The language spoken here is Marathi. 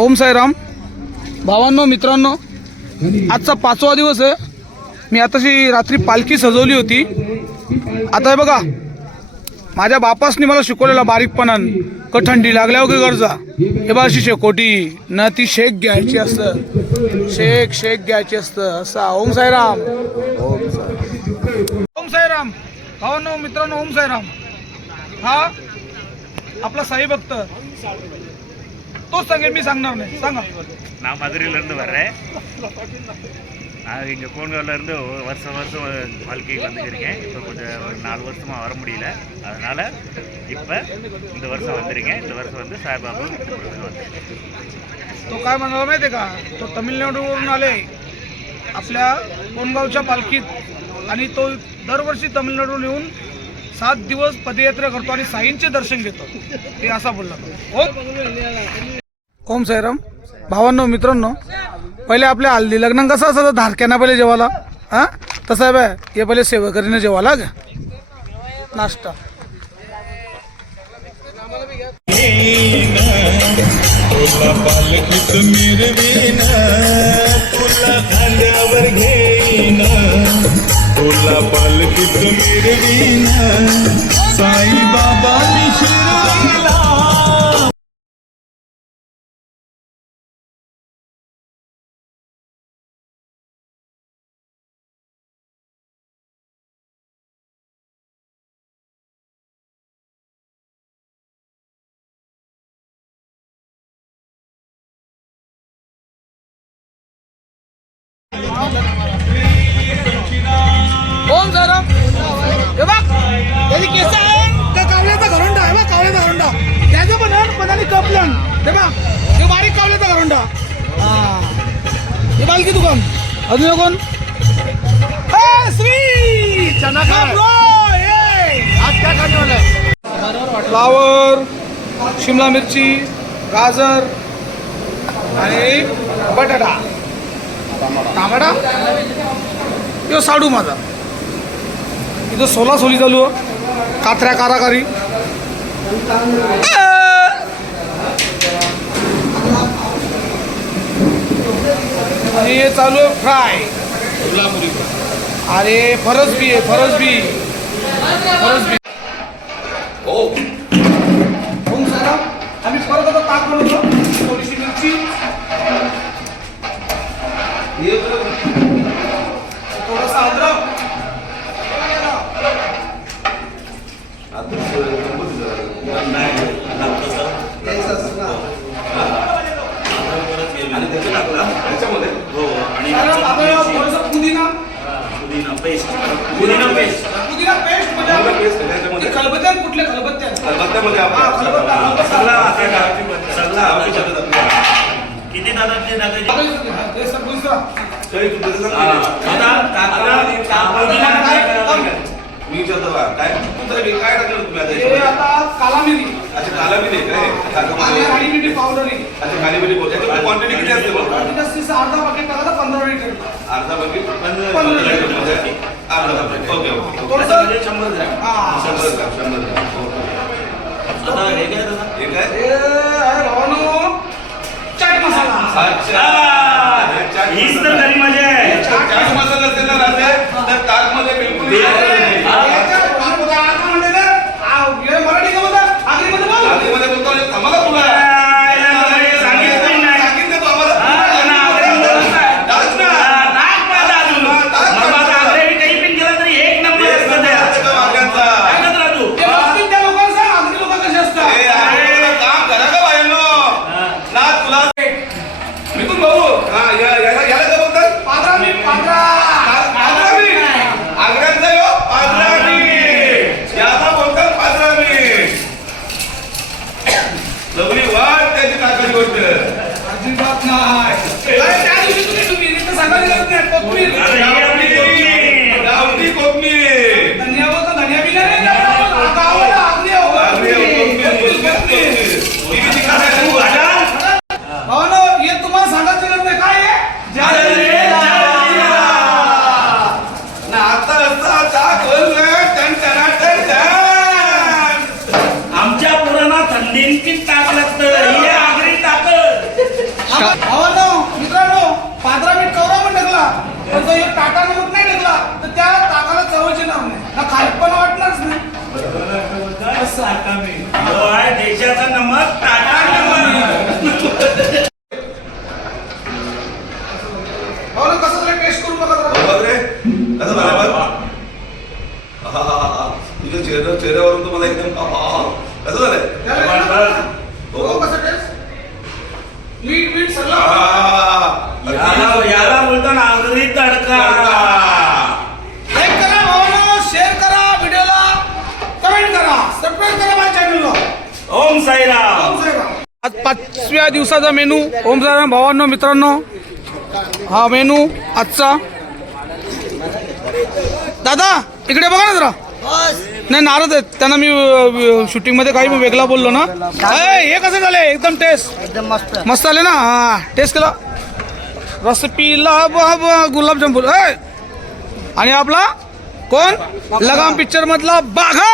ओम साईराम भावांनो मित्रांनो, आजचा 5वा दिवस आहे। मी आताशी रात्री पालखी सजवली होती। आता हे बघा, माझ्या बापासनी मला शिकवलेला बारीकपणान थंडी लागल्यावर काय गरजा हे बा अशी शेकोटी न ती शेक घ्यायची असतं, शेक घ्यायची असतं असा। ओम साईराम, ओम साईराम भावांनो मित्रांनो, ओम साईराम। हा आपला साई भक्त तोच सांगेल, मी सांगणार नाही। सांगा. நான் மதுரையிலேருந்து வர்றேன். நான் இங்கே கோன்காவிலேருந்து வருஷம் வாழ்க்கைக்கு வந்துருக்கேன். இப்போ கொஞ்சம் ஒரு 4 வருஷமாக வர முடியல, அதனால் இப்போ இந்த வருஷம் வந்திருக்கேன். இந்த வருஷம் வந்து சாய்பாபா तो काय म्हणाला माहिती आहे का, तो तमिळनाडूवरून आले आपल्या कोणगावच्या पालखीत, आणि तो दरवर्षी तमिळनाडूला येऊन 7 दिवस पदयात्रा करतो आणि साईंचे दर्शन घेतो, ते असा बोलला। ओम साईराम भावांनो मित्रांनो, पहिले आपल्या हल्ली लग्न कसं असतं, धारक्यांना पहिले जेवायला हां तसं आहे बाय, हे पहिले सेवेकरीनं जेवायला घ्या नाश्ता। तुला पालखीत मिरवीना, तुला खांद्यावर घेईना, तुला पालखीत मिरवीना, साई बाबा शिरवीला। ओम साईराम हे बघ, त्याची केस आहे त्या कावल्याचा घरोंडा आहे बा, कावल्याचा घरोंडा त्याचं पण आहे, पण आणि कपलन हे बघ, हे बारीक कावल्याचा घरोंडा। हा हे बालकी दुकान अजून कोण श्री चना खा ब्रो, ये आज क्या खाने वाला है? फ्लावर, शिमला मिरची, गाजर आणि बटाटा, टमाटा। यो साडू माझा इथं सोलासोली चालू, कात्र्या काराकारी आणि हे चालू आहे फ्राय कोल्हापुरी। अरे फरसबी आहे, फरसबी। ओम साईराम, आम्ही परत आता ताक बनवतो, थोडीशी मिरची, थोडासा अद्रक, पुदिना पेस्ट म्हणजे खलबत्त्या, कुठल्या खलबत्त्या किती दादा मी विचारतो काय काय टाकलं तुम्ही आता काला मिरी, अच्छा काला मिरी काय काळी मिरी पावडर आहे। अच्छा काली मिरी बोलते, क्वांटिटी किती असते बघ? क्वांटिटी असते अर्धा पाकिट टाका, 15 लिटर, अर्धा पाकिट 15 लिटर अर्धा पाकिट। ओके ओके, थोडंसं 100 ग्रॅम, 100 ग्रॅम। आता हे काय दादा? हे काय? हे आहे भावानो चाट मसाला। अच्छा, हीच तर खरी मजा आहे। चाट मसाला असेल ना राजा, तर ताक मध्ये बिलकुल मराठी का बोलता, आगरीमध्ये बोल, आगरीमध्ये बोलतो आम्हाला तुला मित्रांनो 15 मिनिट कवरा पण ढकला पण जर एक टाटा नमक नाही ढकला तर त्या ताकाला चवच येणार नाही ना खालीपणा वाटणारच नाही देशाचा नमक टाटा नमक कसं टेस्ट करून बघा जरा. बघ रे कसं झालं बघ तुझ्या चेहऱ्यावरून तर मला एकदम कसं झालंय हो कसं टेस्ट मीठ मीठ सगळं याला बोलतो नागरी तडका लाईक करा भावांनो शेअर करा व्हिडिओला कमेंट करा सबस्क्राईब करा माझ्या चॅनलला ओम साईराम आज 5व्या दिवसाचा मेनू ओम साईराम भावांनो मित्रांनो हा मेनू आजचा दादा इकडे बघा ना जरा नाही नाराज आहेत त्यांना मी शूटिंग मध्ये काही मी वेगळा बोललो ना हे कसं झाले एकदम टेस्ट एकदम मस्त मस्त आले ना हा टेस्ट केला रसपीला बाबा गुलाबजामुन आणि आपला कोण लगाम पिक्चर मधला बाघा